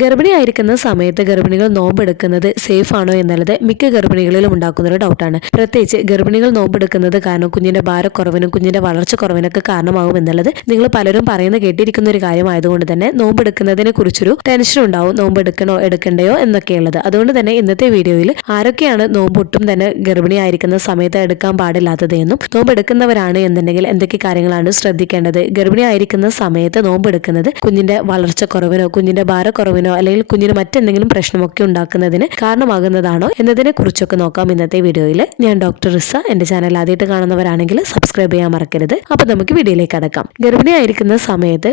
ഗർഭിണിയായിരിക്കുന്ന സമയത്ത് ഗർഭിണികൾ നോമ്പെടുക്കുന്നത് സേഫ് ആണോ എന്നുള്ളത് മിക്ക ഗർഭിണികളിലും ഉണ്ടാക്കുന്ന ഒരു ഡൗട്ടാണ്. പ്രത്യേകിച്ച് ഗർഭിണികൾ നോമ്പെടുക്കുന്നത് കാരണം കുഞ്ഞിന്റെ ഭാരക്കുറവിനും കുഞ്ഞിന്റെ വളർച്ച കുറവിനൊക്കെ കാരണമാകും എന്നുള്ളത് നിങ്ങൾ പലരും പറയുന്ന കേട്ടിരിക്കുന്ന ഒരു കാര്യമായതുകൊണ്ട് തന്നെ നോമ്പെടുക്കുന്നതിനെ കുറിച്ചൊരു ടെൻഷൻ ഉണ്ടാവും. നോമ്പെടുക്കണോ എടുക്കണ്ടയോ എന്നൊക്കെയുള്ളത്. അതുകൊണ്ട് തന്നെ ഇന്നത്തെ വീഡിയോയിൽ ആരൊക്കെയാണ് നോമ്പ് ഒട്ടും തന്നെ ഗർഭിണിയായിരിക്കുന്ന സമയത്ത് എടുക്കാൻ പാടില്ലാത്തത് എന്നും നോമ്പെടുക്കുന്നവരാണ് എന്നുണ്ടെങ്കിൽ എന്തൊക്കെ കാര്യങ്ങളാണ് ശ്രദ്ധിക്കേണ്ടത്, ഗർഭിണിയായിരിക്കുന്ന സമയത്ത് നോമ്പെടുക്കുന്നത് കുഞ്ഞിന്റെ വളർച്ച കുറവിനോ കുഞ്ഞിന്റെ ഭാരക്കുറവിനോ അല്ലെങ്കിൽ കുഞ്ഞിന് മറ്റെന്തെങ്കിലും പ്രശ്നമൊക്കെ ഉണ്ടാക്കുന്നതിന് കാരണമാകുന്നതാണോ എന്നതിനെ കുറിച്ചൊക്കെ നോക്കാം ഇന്നത്തെ വീഡിയോയിൽ. ഞാൻ ഡോക്ടർ റിസ. എന്റെ ചാനൽ ആദ്യമായിട്ട് കാണുന്നവരാണെങ്കിൽ സബ്സ്ക്രൈബ് ചെയ്യാൻ മറക്കരുത്. അപ്പൊ നമുക്ക് വീഡിയോയിലേക്ക് കടക്കാം. ഗർഭിണിയായിരിക്കുന്ന സമയത്ത്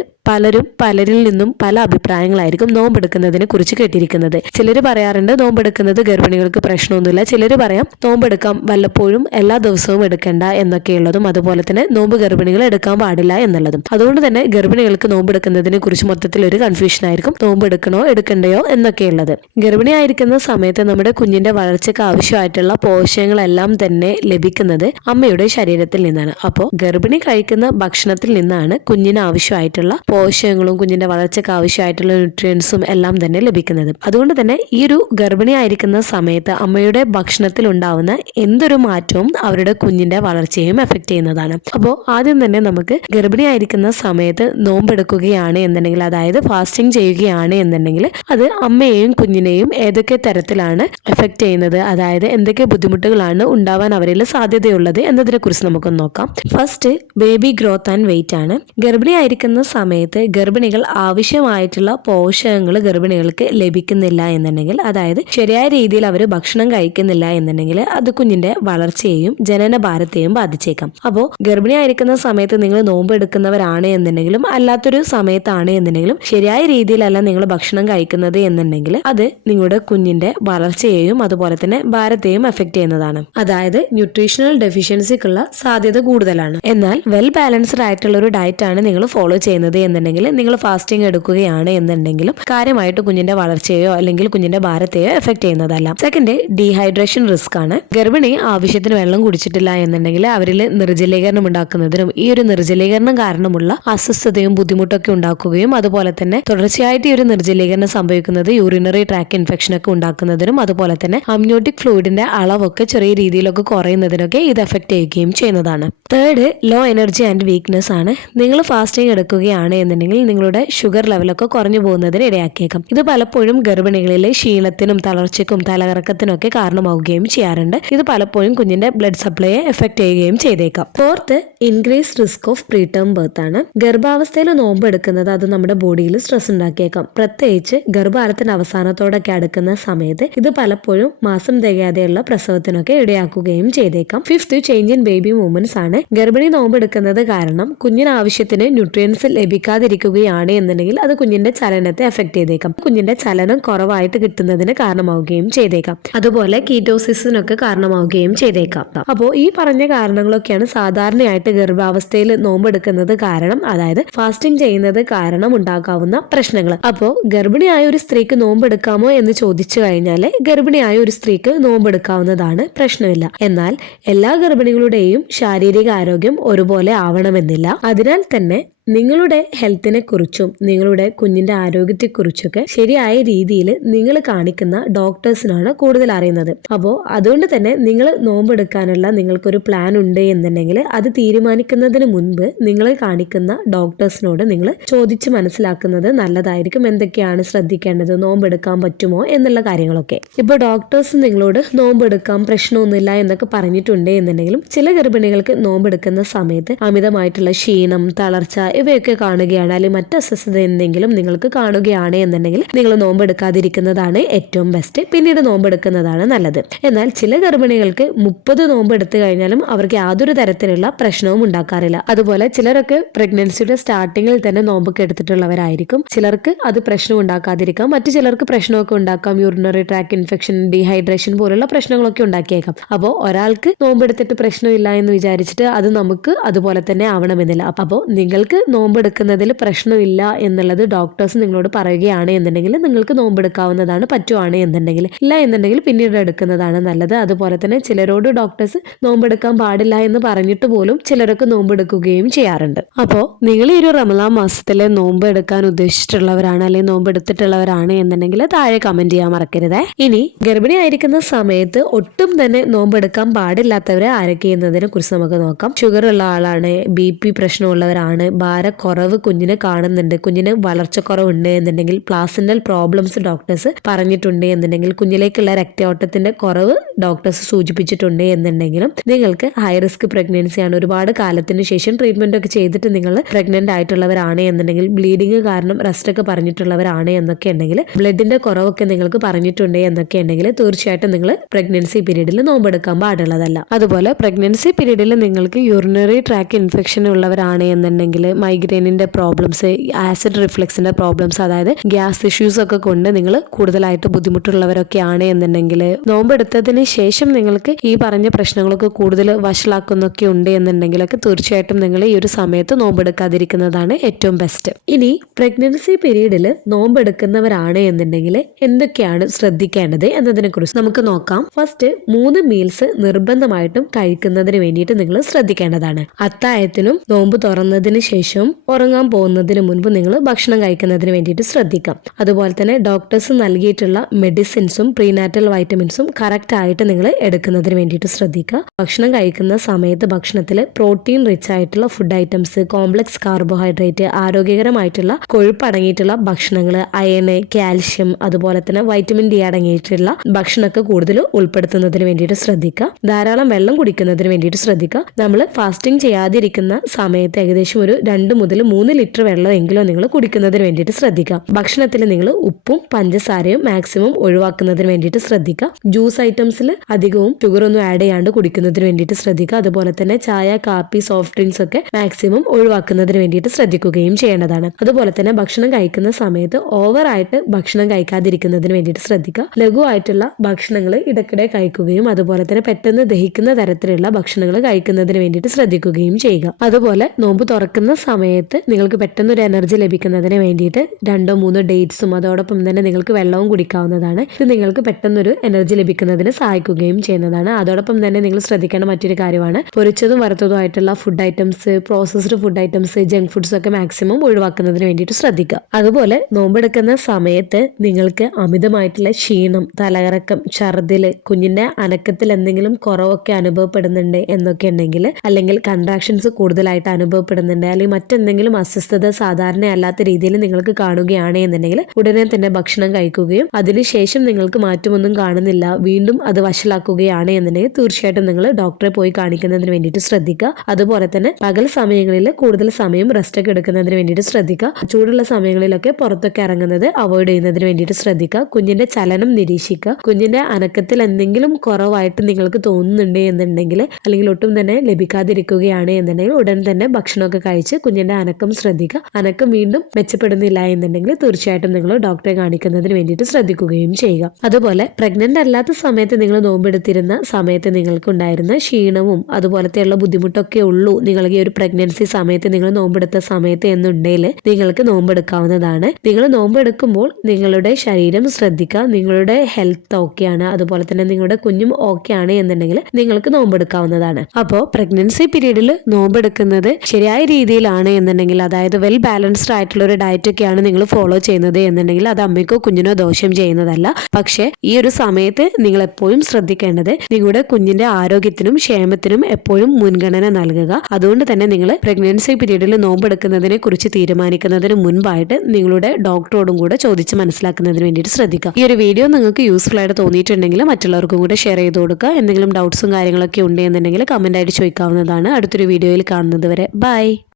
പലരിൽ നിന്നും പല അഭിപ്രായങ്ങളായിരിക്കും നോമ്പെടുക്കുന്നതിനെ കുറിച്ച് കേട്ടിരിക്കുന്നത്. ചിലർ പറയാറുണ്ട് നോമ്പെടുക്കുന്നത് ഗർഭിണികൾക്ക് പ്രശ്നമൊന്നുമില്ല. ചിലർ പറയാം നോമ്പെടുക്കാം, വല്ലപ്പോഴും എല്ലാ ദിവസവും എടുക്കേണ്ട എന്നൊക്കെയുള്ളതും, അതുപോലെ തന്നെ നോമ്പ് ഗർഭിണികൾ എടുക്കാൻ പാടില്ല എന്നുള്ളതും. അതുകൊണ്ട് തന്നെ ഗർഭിണികൾക്ക് നോമ്പെടുക്കുന്നതിനെ കുറിച്ച് മൊത്തത്തിൽ ഒരു കൺഫ്യൂഷൻ ആയിരിക്കും. നോമ്പെടുക്കണോ എടുക്കണ്ടയോ എന്നൊക്കെയുള്ളത്. ഗർഭിണിയായിരിക്കുന്ന സമയത്ത് നമ്മുടെ കുഞ്ഞിന്റെ വളർച്ചയ്ക്ക് ആവശ്യമായിട്ടുള്ള പോഷകങ്ങളെല്ലാം തന്നെ ലഭിക്കുന്നത് അമ്മയുടെ ശരീരത്തിൽ നിന്നാണ്. അപ്പോൾ ഗർഭിണി കഴിക്കുന്ന ഭക്ഷണത്തിൽ നിന്നാണ് കുഞ്ഞിന് ആവശ്യമായിട്ടുള്ള പോഷകങ്ങളും കുഞ്ഞിന്റെ വളർച്ചയ്ക്ക് ആവശ്യമായിട്ടുള്ള ന്യൂട്രിയൻസും എല്ലാം തന്നെ ലഭിക്കുന്നത്. അതുകൊണ്ട് തന്നെ ഈ ഒരു ഗർഭിണിയായിരിക്കുന്ന സമയത്ത് അമ്മയുടെ ഭക്ഷണത്തിൽ ഉണ്ടാവുന്ന എന്തൊരു മാറ്റവും അവരുടെ കുഞ്ഞിന്റെ വളർച്ചയെയും എഫക്ട് ചെയ്യുന്നതാണ്. അപ്പോൾ ആദ്യം തന്നെ നമുക്ക് ഗർഭിണിയായിരിക്കുന്ന സമയത്ത് നോമ്പെടുക്കുകയാണ് എന്നുണ്ടെങ്കിൽ, അതായത് ഫാസ്റ്റിംഗ് ചെയ്യുകയാണ് എന്നുണ്ടെങ്കിൽ അത് അമ്മയെയും കുഞ്ഞിനെയും ഏതൊക്കെ തരത്തിലാണ് എഫക്ട് ചെയ്യുന്നത്, അതായത് എന്തൊക്കെ ബുദ്ധിമുട്ടുകളാണ് ഉണ്ടാവാൻ അവരിൽ സാധ്യതയുള്ളത് എന്നതിനെ കുറിച്ച് നമുക്കൊന്ന് നോക്കാം. First baby growth and weight ആണ്. ഗർഭിണിയായിരിക്കുന്ന സമയത്ത് ഗർഭിണികൾ ആവശ്യമായിട്ടുള്ള പോഷകങ്ങൾ ഗർഭിണികൾക്ക് ലഭിക്കുന്നില്ല എന്നുണ്ടെങ്കിൽ, അതായത് ശരിയായ രീതിയിൽ അവർ ഭക്ഷണം കഴിക്കുന്നില്ല എന്നുണ്ടെങ്കിൽ അത് കുഞ്ഞിന്റെ വളർച്ചയെയും ജനനഭാരത്തെയും ബാധിച്ചേക്കാം. അപ്പോൾ ഗർഭിണിയായിരിക്കുന്ന സമയത്ത് നിങ്ങൾ നോമ്പ് എടുക്കുന്നവരാണ് എന്നുണ്ടെങ്കിലും അല്ലാത്തൊരു സമയത്താണ് എന്നുണ്ടെങ്കിലും ശരിയായ രീതിയിലല്ല നിങ്ങൾ ഭക്ഷണം കഴിക്കുന്നത് എന്നുണ്ടെങ്കിൽ അത് നിങ്ങളുടെ കുഞ്ഞിന്റെ വളർച്ചയെയും അതുപോലെ തന്നെ ഭാരത്തെയും എഫക്ട് ചെയ്യുന്നതാണ്. അതായത് ന്യൂട്രീഷണൽ ഡെഫിഷ്യൻസിക്കുള്ള സാധ്യത കൂടുതലാണ്. എന്നാൽ വെൽ ബാലൻസ്ഡ് ആയിട്ടുള്ള ഒരു ഡയറ്റ് ആണ് നിങ്ങൾ ഫോളോ ചെയ്യുന്നത് എന്നുണ്ടെങ്കിൽ, നിങ്ങൾ ഫാസ്റ്റിംഗ് എടുക്കുകയാണ് എന്നുണ്ടെങ്കിലും കാര്യമായിട്ട് കുഞ്ഞിന്റെ വളർച്ചയോ അല്ലെങ്കിൽ കുഞ്ഞിന്റെ ഭാരത്തെയോ എഫക്ട് ചെയ്യുന്നതല്ല. സെക്കൻഡ്, ഡീഹൈഡ്രേഷൻ റിസ്ക് ആണ്. ഗർഭിണി ആവശ്യത്തിന് വെള്ളം കുടിച്ചിട്ടില്ല എന്നുണ്ടെങ്കിൽ അവരിൽ നിർജ്ജലീകരണം ഉണ്ടാക്കുന്നതിനും ഈ ഒരു നിർജ്ജലീകരണം കാരണമുള്ള അസ്വസ്ഥതയും ബുദ്ധിമുട്ടൊക്കെ ഉണ്ടാക്കുകയും അതുപോലെ തന്നെ തുടർച്ചയായിട്ട് ഈ ഒരു നിർജ്ജലീകരണം സംഭവിക്കുന്നത് യൂറിനറി ട്രാക്ക് ഇൻഫെക്ഷൻ ഒക്കെ ഉണ്ടാക്കുന്നതിനും അതുപോലെ തന്നെ അമ്നിയോട്ടിക് ഫ്ലൂയിഡിന്റെ അളവൊക്കെ ചെറിയ രീതിയിലൊക്കെ കുറയുന്നതിനൊക്കെ ഇത് എഫക്ട് ചെയ്യുകയും ചെയ്യുന്നതാണ്. Third, low energy and weakness ആണ്. നിങ്ങൾ ഫാസ്റ്റിംഗ് എടുക്കുകയാണ് എന്നുണ്ടെങ്കിൽ നിങ്ങളുടെ ഷുഗർ ലെവലൊക്കെ കുറഞ്ഞു പോകുന്നതിന് ഇടയാക്കിയേക്കാം. ഇത് പലപ്പോഴും ഗർഭിണികളിലെ ക്ഷീണത്തിനും തളർച്ചയ്ക്കും തലകറക്കത്തിനും ഒക്കെ കാരണമാവുകയും ചെയ്യാറുണ്ട്. ഇത് പലപ്പോഴും കുഞ്ഞിന്റെ ബ്ലഡ് സപ്ലൈയെ എഫക്ട് ചെയ്യുകയും ചെയ്തേക്കാം. Fourth, increase risk of പ്രീടേം birth ആണ്. ഗർഭാവസ്ഥയിൽ നോമ്പ് എടുക്കുന്നത് അത് നമ്മുടെ ബോഡിയിൽ സ്ട്രെസ് ഉണ്ടാക്കിയേക്കാം. പ്രത്യേകിച്ച് ഗർഭാരത്തിന്റെ അവസാനത്തോടൊക്കെ അടുക്കുന്ന സമയത്ത് ഇത് പലപ്പോഴും മാസം തികയാതെയുള്ള പ്രസവത്തിനൊക്കെ ഇടയാക്കുകയും ചെയ്തേക്കാം. Fifth, change in baby movements ആണ്. ഗർഭിണി നോമ്പ് എടുക്കുന്നത് കാരണം കുഞ്ഞിന് ആവശ്യത്തിന് ന്യൂട്രിയൻസ് ലഭിക്കാതിരിക്കുകയാണ് എന്നുണ്ടെങ്കിൽ അത് കുഞ്ഞിന്റെ ചലനത്തെ എഫക്ട് ചെയ്തേക്കാം. കുഞ്ഞിന്റെ ചലനം കുറവായിട്ട് കിട്ടുന്നതിന് കാരണമാവുകയും ചെയ്തേക്കാം. അതുപോലെ കീറ്റോസിസിനൊക്കെ കാരണമാവുകയും ചെയ്തേക്കാം. അപ്പോൾ ഈ പറഞ്ഞ കാരണങ്ങളൊക്കെയാണ് സാധാരണയായിട്ട് ഗർഭാവസ്ഥയിൽ നോമ്പെടുക്കുന്നത് കാരണം, അതായത് ഫാസ്റ്റിംഗ് ചെയ്യുന്നത് കാരണം ഉണ്ടാകാവുന്ന പ്രശ്നങ്ങൾ. അപ്പോൾ ഗർഭിണിയായ ഒരു സ്ത്രീക്ക് നോമ്പെടുക്കാമോ എന്ന് ചോദിച്ചു കഴിഞ്ഞാൽ ഗർഭിണിയായ ഒരു സ്ത്രീക്ക് നോമ്പെടുക്കാവുന്നതാണ്, പ്രശ്നമില്ല. എന്നാൽ എല്ലാ ഗർഭിണികളുടെയും ശാരീരിക ആരോഗ്യം ഒരുപോലെ ആവണമെന്നില്ല. അതിനാൽ തന്നെ നിങ്ങളുടെ ഹെൽത്തിനെ കുറിച്ചും നിങ്ങളുടെ കുഞ്ഞിന്റെ ആരോഗ്യത്തെക്കുറിച്ചൊക്കെ ശരിയായ രീതിയിൽ നിങ്ങൾ കാണിക്കുന്ന ഡോക്ടേഴ്സിനാണ് കൂടുതൽ അറിയുന്നത്. അപ്പോൾ അതുകൊണ്ട് തന്നെ നിങ്ങൾ നോമ്പെടുക്കാനുള്ള നിങ്ങൾക്കൊരു പ്ലാൻ ഉണ്ട് എന്നുണ്ടെങ്കിൽ അത് തീരുമാനിക്കുന്നതിന് മുൻപ് നിങ്ങൾ കാണിക്കുന്ന ഡോക്ടേഴ്സിനോട് നിങ്ങൾ ചോദിച്ച് മനസ്സിലാക്കുന്നത് നല്ലതായിരിക്കും. എന്തൊക്കെയാണ് ശ്രദ്ധിക്കേണ്ടത്, നോമ്പെടുക്കാൻ പറ്റുമോ എന്നുള്ള കാര്യങ്ങളൊക്കെ. ഇപ്പോൾ ഡോക്ടേഴ്സ് നിങ്ങളോട് നോമ്പെടുക്കാം, പ്രശ്നമൊന്നുമില്ല എന്നൊക്കെ പറഞ്ഞിട്ടുണ്ട് എന്നുണ്ടെങ്കിലും ചില ഗർഭിണികൾക്ക് നോമ്പെടുക്കുന്ന സമയത്ത് അമിതമായിട്ടുള്ള ക്ഷീണം, തളർച്ച ഇവയൊക്കെ കാണുകയാണ്, അല്ലെങ്കിൽ മറ്റ് അസ്വസ്ഥത എന്തെങ്കിലും നിങ്ങൾക്ക് കാണുകയാണ് എന്നുണ്ടെങ്കിൽ നിങ്ങൾ നോമ്പെടുക്കാതിരിക്കുന്നതാണ് ഏറ്റവും ബെസ്റ്റ്. പിന്നീട് നോമ്പെടുക്കുന്നതാണ് നല്ലത്. എന്നാൽ ചില ഗർഭിണികൾക്ക് 30 നോമ്പെടുത്തു കഴിഞ്ഞാലും അവർക്ക് യാതൊരു തരത്തിലുള്ള പ്രശ്നവും ഉണ്ടാക്കാറില്ല. അതുപോലെ ചിലരൊക്കെ പ്രഗ്നൻസിയുടെ സ്റ്റാർട്ടിങ്ങിൽ തന്നെ നോമ്പൊക്കെ എടുത്തിട്ടുള്ളവരായിരിക്കും. ചിലർക്ക് അത് പ്രശ്നം ഉണ്ടാക്കാതിരിക്കാം, മറ്റു ചിലർക്ക് പ്രശ്നമൊക്കെ ഉണ്ടാക്കാം. യൂറിനറി ട്രാക്ക് ഇൻഫെക്ഷൻ, ഡീഹൈഡ്രേഷൻ പോലുള്ള പ്രശ്നങ്ങളൊക്കെ ഉണ്ടാക്കിയേക്കാം. അപ്പോൾ ഒരാൾക്ക് നോമ്പെടുത്തിട്ട് പ്രശ്നമില്ല എന്ന് വിചാരിച്ചിട്ട് അത് നമുക്ക് അതുപോലെ തന്നെ ആവണമെന്നില്ല. അപ്പോൾ നിങ്ങൾക്ക് നോമ്പെടുക്കുന്നതിൽ പ്രശ്നമില്ല എന്നുള്ളത് ഡോക്ടേഴ്സ് നിങ്ങളോട് പറയുകയാണ് എന്നുണ്ടെങ്കിൽ നിങ്ങൾക്ക് നോമ്പെടുക്കാവുന്നതാണ്, പറ്റുവാണ് എന്നുണ്ടെങ്കിൽ. ഇല്ല എന്നുണ്ടെങ്കിൽ പിന്നീട് എടുക്കുന്നതാണ് നല്ലത്. അതുപോലെ തന്നെ ചിലരോട് ഡോക്ടേഴ്സ് നോമ്പെടുക്കാൻ പാടില്ല എന്ന് പറഞ്ഞിട്ട് പോലും ചിലരൊക്കെ നോമ്പെടുക്കുകയും ചെയ്യാറുണ്ട്. അപ്പോൾ നിങ്ങൾ ഈ ഒരു റമദാൻ മാസത്തിലെ നോമ്പ് എടുക്കാൻ ഉദ്ദേശിച്ചിട്ടുള്ളവരാണ് അല്ലെങ്കിൽ നോമ്പ് എടുത്തിട്ടുള്ളവരാണ് എന്നുണ്ടെങ്കിൽ താഴെ കമന്റ് ചെയ്യാൻ മറക്കരുത്. ഇനി ഗർഭിണി ആയിരിക്കുന്ന സമയത്ത് ഒട്ടും തന്നെ നോമ്പെടുക്കാൻ പാടില്ലാത്തവരെ ആരൊക്കെയെന്നതിനെ കുറിച്ച് നമുക്ക് നോക്കാം. ഷുഗർ ഉള്ള ആളാണ്, BP പ്രശ്നമുള്ളവരാണ്, ഭാരക്കുറവ് കുഞ്ഞിന് കാണുന്നുണ്ട്, കുഞ്ഞിന് വളർച്ചക്കുറവുണ്ട് എന്നുണ്ടെങ്കിൽ, പ്ലാസന്റൽ പ്രോബ്ലംസ് ഡോക്ടേഴ്സ് പറഞ്ഞിട്ടുണ്ട് എന്നുണ്ടെങ്കിൽ, കുഞ്ഞിലേക്കുള്ള രക്തയോട്ടത്തിന്റെ കുറവ് ഡോക്ടേഴ്സ് സൂചിപ്പിച്ചിട്ടുണ്ട് എന്നുണ്ടെങ്കിലും നിങ്ങൾക്ക് ഹൈ റിസ്ക് പ്രഗ്നൻസിയാണ്, ഒരുപാട് കാലത്തിന് ശേഷം ട്രീറ്റ്മെന്റ് ഒക്കെ ചെയ്തിട്ട് നിങ്ങൾ പ്രഗ്നന്റ് ആയിട്ടുള്ളവരാണ് എന്നുണ്ടെങ്കിൽ, ബ്ലീഡിങ് കാരണം റെസ്റ്റ് ഒക്കെ പറഞ്ഞിട്ടുള്ളവരാണ് എന്നൊക്കെ ഉണ്ടെങ്കിൽ, ബ്ലഡിന്റെ കുറവൊക്കെ നിങ്ങൾക്ക് പറഞ്ഞിട്ടുണ്ട് എന്നൊക്കെ ഉണ്ടെങ്കിൽ തീർച്ചയായിട്ടും നിങ്ങൾ പ്രഗ്നൻസി പീരീഡിൽ നോമ്പെടുക്കാൻ പാടുള്ളതല്ല. അതുപോലെ പ്രഗ്നൻസി പീരീഡിൽ നിങ്ങൾക്ക് യൂറിനറി ട്രാക്ക് ഇൻഫെക്ഷൻ ഉള്ളവരാണ് എന്നുണ്ടെങ്കിൽ, മൈഗ്രെയിനിന്റെ പ്രോബ്ലംസ്, ആസിഡ് റിഫ്ലക്സിന്റെ പ്രോബ്ലംസ്, അതായത് ഗ്യാസ് ഇഷ്യൂസ് ഒക്കെ കൊണ്ട് നിങ്ങൾ കൂടുതലായിട്ട് ബുദ്ധിമുട്ടുള്ളവരൊക്കെയാണ് എന്നുണ്ടെങ്കിൽ, നോമ്പെടുത്തതിന് ശേഷം നിങ്ങൾക്ക് ഈ പറഞ്ഞ പ്രശ്നങ്ങളൊക്കെ കൂടുതൽ വഷളാക്കുന്നൊക്കെ ഉണ്ട് എന്നുണ്ടെങ്കിലൊക്കെ തീർച്ചയായിട്ടും നിങ്ങൾ ഈ ഒരു സമയത്ത് നോമ്പെടുക്കാതിരിക്കുന്നതാണ് ഏറ്റവും ബെസ്റ്റ്. ഇനി പ്രഗ്നൻസി പീരീഡിൽ നോമ്പെടുക്കുന്നവരാണ് എന്നുണ്ടെങ്കിൽ എന്തൊക്കെയാണ് ശ്രദ്ധിക്കേണ്ടത് എന്നതിനെ കുറിച്ച് നമുക്ക് നോക്കാം. ഫസ്റ്റ് 3 മീൽസ് നിർബന്ധമായിട്ടും കഴിക്കുന്നതിന് വേണ്ടിയിട്ട് നിങ്ങൾ ശ്രദ്ധിക്കേണ്ടതാണ്. അത്താഴത്തിനും നോമ്പ് തുറന്നതിന് ശേഷം ഉറങ്ങാൻ പോകുന്നതിന് മുൻപ് നിങ്ങൾ ഭക്ഷണം കഴിക്കുന്നതിന് വേണ്ടിയിട്ട് ശ്രദ്ധിക്കാം. അതുപോലെ തന്നെ ഡോക്ടേഴ്സ് നൽകിയിട്ടുള്ള മെഡിസിൻസും പ്രീനാറ്റൽ വൈറ്റമിൻസും കറക്റ്റ് ആയിട്ട് നിങ്ങൾ എടുക്കുന്നതിന് വേണ്ടിയിട്ട് ശ്രദ്ധിക്കുക. ഭക്ഷണം കഴിക്കുന്ന സമയത്ത് ഭക്ഷണത്തിൽ പ്രോട്ടീൻ റിച്ച് ആയിട്ടുള്ള ഫുഡ് ഐറ്റംസ്, കോംപ്ലക്സ് കാർബോഹൈഡ്രേറ്റ്, ആരോഗ്യകരമായിട്ടുള്ള കൊഴുപ്പ് അടങ്ങിയിട്ടുള്ള ഭക്ഷണങ്ങൾ, അയണ്, കാൽഷ്യം, അതുപോലെ തന്നെ വൈറ്റമിൻ D അടങ്ങിയിട്ടുള്ള ഭക്ഷണമൊക്കെ കൂടുതൽ ഉൾപ്പെടുത്തുന്നതിന് വേണ്ടിയിട്ട് ശ്രദ്ധിക്കുക. ധാരാളം വെള്ളം കുടിക്കുന്നതിന് വേണ്ടിയിട്ട് ശ്രദ്ധിക്കുക. നമ്മൾ ഫാസ്റ്റിംഗ് ചെയ്യാതിരിക്കുന്ന സമയത്ത് ഏകദേശം ഒരു 2 മുതൽ 3 ലിറ്റർ വെള്ളം എങ്കിലും നിങ്ങൾ കുടിക്കുന്നതിന് വേണ്ടിയിട്ട് ശ്രദ്ധിക്കുക. ഭക്ഷണത്തിൽ നിങ്ങൾ ഉപ്പും പഞ്ചസാരയും മാക്സിമം ഒഴിവാക്കുന്നതിന് വേണ്ടിയിട്ട് ശ്രദ്ധിക്കുക. ജ്യൂസ് ഐറ്റംസിൽ അധികവും ഷുഗർ ഒന്നും ആഡ് ചെയ്യാണ്ട് കുടിക്കുന്നതിന് വേണ്ടിയിട്ട് ശ്രദ്ധിക്കുക. അതുപോലെ തന്നെ ചായ, കാപ്പി, സോഫ്റ്റ് ഡ്രിങ്ക്സ് ഒക്കെ മാക്സിമം ഒഴിവാക്കുന്നതിന് വേണ്ടിയിട്ട് ശ്രദ്ധിക്കുകയും ചെയ്യേണ്ടതാണ്. അതുപോലെ തന്നെ ഭക്ഷണം കഴിക്കുന്ന സമയത്ത് ഓവറായിട്ട് ഭക്ഷണം കഴിക്കാതിരിക്കുന്നതിന് വേണ്ടിയിട്ട് ശ്രദ്ധിക്കുക. ലഘുവായിട്ടുള്ള ഭക്ഷണങ്ങൾ ഇടയ്ക്കിടെ കഴിക്കുകയും അതുപോലെ തന്നെ പെട്ടെന്ന് ദഹിക്കുന്ന തരത്തിലുള്ള ഭക്ഷണങ്ങൾ കഴിക്കുന്നതിന് വേണ്ടിയിട്ട് ശ്രദ്ധിക്കുകയും ചെയ്യുക. അതുപോലെ നോമ്പ് തുറക്കുന്ന സമയത്ത് നിങ്ങൾക്ക് പെട്ടെന്ന് ഒരു എനർജി ലഭിക്കുന്നതിന് വേണ്ടിയിട്ട് 2-3 ഡേറ്റ്സും അതോടൊപ്പം തന്നെ നിങ്ങൾക്ക് വെള്ളവും കുടിക്കാവുന്നതാണ്. ഇത് നിങ്ങൾക്ക് പെട്ടെന്നൊരു എനർജി ലഭിക്കുന്നതിന് സഹായിക്കുകയും ചെയ്യുന്നതാണ്. അതോടൊപ്പം തന്നെ നിങ്ങൾ ശ്രദ്ധിക്കേണ്ട മറ്റൊരു കാര്യമാണ് പൊരിച്ചതും വറുത്തതും ആയിട്ടുള്ള food items, processed food items, junk foods ഒക്കെ മാക്സിമം ഒഴിവാക്കുന്നതിന് വേണ്ടിയിട്ട് ശ്രദ്ധിക്കുക. അതുപോലെ നോമ്പെടുക്കുന്ന സമയത്ത് നിങ്ങൾക്ക് അമിതമായിട്ടുള്ള ക്ഷീണം, തലകറക്കം, ഛർദിൽ, കുഞ്ഞിന്റെ അനക്കത്തിൽ എന്തെങ്കിലും കുറവൊക്കെ അനുഭവപ്പെടുന്നുണ്ട് എന്നൊക്കെ ഉണ്ടെങ്കിൽ, അല്ലെങ്കിൽ കൺട്രാക്ഷൻസ് കൂടുതലായിട്ട് അനുഭവപ്പെടുന്നുണ്ട്, അല്ലെങ്കിൽ മറ്റെന്തെങ്കിലും അസ്വസ്ഥത സാധാരണ അല്ലാത്ത രീതിയിൽ നിങ്ങൾക്ക് കാണുകയാണ് എന്നുണ്ടെങ്കിൽ ഉടനെ തന്നെ ഭക്ഷണം കഴിക്കുകയും അതിനുശേഷം നിങ്ങൾക്ക് മാറ്റമൊന്നും കാണുന്നില്ല, വീണ്ടും അത് വഷളാക്കുകയാണ് എന്നുണ്ടെങ്കിൽ തീർച്ചയായിട്ടും നിങ്ങൾ ഡോക്ടറെ പോയി കാണിക്കുന്നതിന് വേണ്ടിയിട്ട് ശ്രദ്ധിക്കുക. അതുപോലെ തന്നെ പകൽ സമയങ്ങളിൽ കൂടുതൽ സമയം റെസ്റ്റ് ഒക്കെ എടുക്കുന്നതിന് വേണ്ടിയിട്ട് ശ്രദ്ധിക്കുക. ചൂടുള്ള സമയങ്ങളിലൊക്കെ പുറത്തൊക്കെ ഇറങ്ങുന്നത് അവോയ്ഡ് ചെയ്യുന്നതിന് വേണ്ടിയിട്ട് ശ്രദ്ധിക്കുക. കുഞ്ഞിന്റെ ചലനം നിരീക്ഷിക്കുക. കുഞ്ഞിന്റെ അനക്കത്തിൽ എന്തെങ്കിലും കുറവായിട്ട് നിങ്ങൾക്ക് തോന്നുന്നുണ്ട് എന്നുണ്ടെങ്കിൽ, അല്ലെങ്കിൽ ഒട്ടും തന്നെ ലഭിക്കാതിരിക്കുകയാണ് എന്നുണ്ടെങ്കിൽ ഉടൻ തന്നെ ഭക്ഷണമൊക്കെ കഴിച്ച് കുഞ്ഞിന്റെ അനക്കം ശ്രദ്ധിക്കുക. അനക്കം വീണ്ടും മെച്ചപ്പെടുന്നില്ല എന്നുണ്ടെങ്കിൽ തീർച്ചയായിട്ടും നിങ്ങൾ ഡോക്ടറെ കാണിക്കുന്നതിന് വേണ്ടിയിട്ട് ശ്രദ്ധിക്കുകയും ചെയ്യുക. അതുപോലെ പ്രഗ്നന്റ് അല്ലാത്ത സമയത്ത് നിങ്ങൾ നോമ്പെടുത്തിരുന്ന സമയത്ത് നിങ്ങൾക്ക് ഉണ്ടായിരുന്ന ക്ഷീണവും അതുപോലത്തെയുള്ള ബുദ്ധിമുട്ടൊക്കെ ഉള്ളൂ നിങ്ങൾക്ക് ഈ ഒരു പ്രഗ്നൻസി സമയത്ത് നിങ്ങൾ നോമ്പെടുത്ത സമയത്ത് എന്നുണ്ടെങ്കിൽ നിങ്ങൾക്ക് നോമ്പെടുക്കാവുന്നതാണ്. നിങ്ങൾ നോമ്പെടുക്കുമ്പോൾ നിങ്ങളുടെ ശരീരം ശ്രദ്ധിക്കുക. നിങ്ങളുടെ ഹെൽത്ത് ഓക്കെയാണ്, അതുപോലെ തന്നെ നിങ്ങളുടെ കുഞ്ഞും ഓക്കെയാണ് എന്നുണ്ടെങ്കിൽ നിങ്ങൾക്ക് നോമ്പെടുക്കാവുന്നതാണ്. അപ്പോൾ പ്രഗ്നൻസി പീരീഡിൽ നോമ്പെടുക്കുന്നത് ശരിയായ രീതിയിലാണ് എന്നുണ്ടെങ്കിൽ, അതായത് വെൽ ബാലൻസ്ഡ് ആയിട്ടുള്ള ഒരു ഡയറ്റ് ഒക്കെയാണ് നിങ്ങൾ ഫോളോ ചെയ്യുന്നത് എന്നുണ്ടെങ്കിൽ അത് അമ്മയ്ക്കോ കുഞ്ഞിനോ ദോഷം ചെയ്യുന്നതല്ല. പക്ഷേ ഈ ഒരു സമയത്ത് നിങ്ങൾ എപ്പോഴും ശ്രദ്ധിക്കേണ്ടത് നിങ്ങളുടെ കുഞ്ഞിന്റെ ആരോഗ്യത്തിനും ക്ഷേമത്തിനും എപ്പോഴും മുൻഗണന നൽകുക. അതുകൊണ്ട് തന്നെ നിങ്ങൾ പ്രഗ്നൻസി പീരീഡിൽ നോമ്പെടുക്കുന്നതിനെ കുറിച്ച് തീരുമാനിക്കുന്നതിന് മുൻപായിട്ട് നിങ്ങളുടെ ഡോക്ടറോടും കൂടെ ചോദിച്ച് മനസ്സിലാക്കുന്നതിന് വേണ്ടിയിട്ട് ശ്രദ്ധിക്കുക. ഈ ഒരു വീഡിയോ നിങ്ങൾക്ക് യൂസ്ഫുൾ ആയിട്ട് തോന്നിയിട്ടുണ്ടെങ്കിൽ മറ്റുള്ളവർക്കും കൂടെ ഷെയർ ചെയ്ത് കൊടുക്കുക. എന്തെങ്കിലും ഡൗട്ട്സും കാര്യങ്ങളൊക്കെ ഉണ്ടെന്നുണ്ടെങ്കിൽ കമന്റ് ആയിട്ട് ചോദിക്കാവുന്നതാണ്. അടുത്തൊരു വീഡിയോയിൽ കാണുന്നത് വരെ ബൈ.